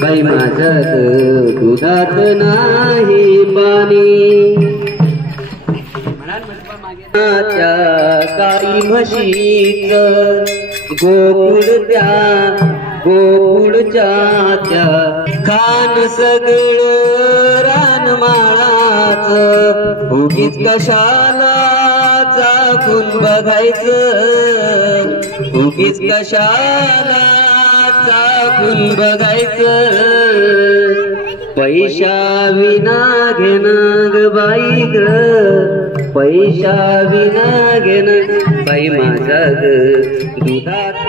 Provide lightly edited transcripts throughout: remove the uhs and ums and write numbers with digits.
बाई माझ्यात दुधात नाही पाणी त्या गाई म्हशीच गोकुळच्या त्या खान सगळं रानमाळाच उगीच कशाला चाकून बघायचं उगीच कशाला चाकून बघायचं पैशा विना घेणं ग बाई ग पैशा विना घेणं बाई माझा ग दुधात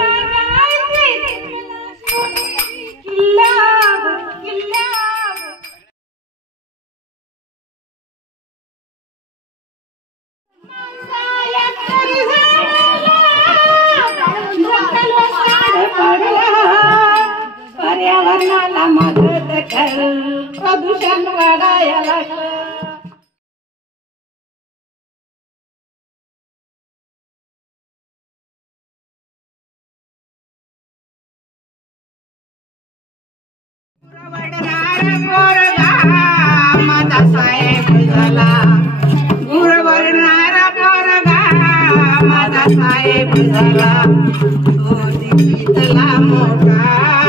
पर्यावरणाला मदत कर प्रदूषण वाढायला लागलं माझा साहेब झाला गुळ वरणारा पोरगा माझा साहेब झाला तो दिसला मोठा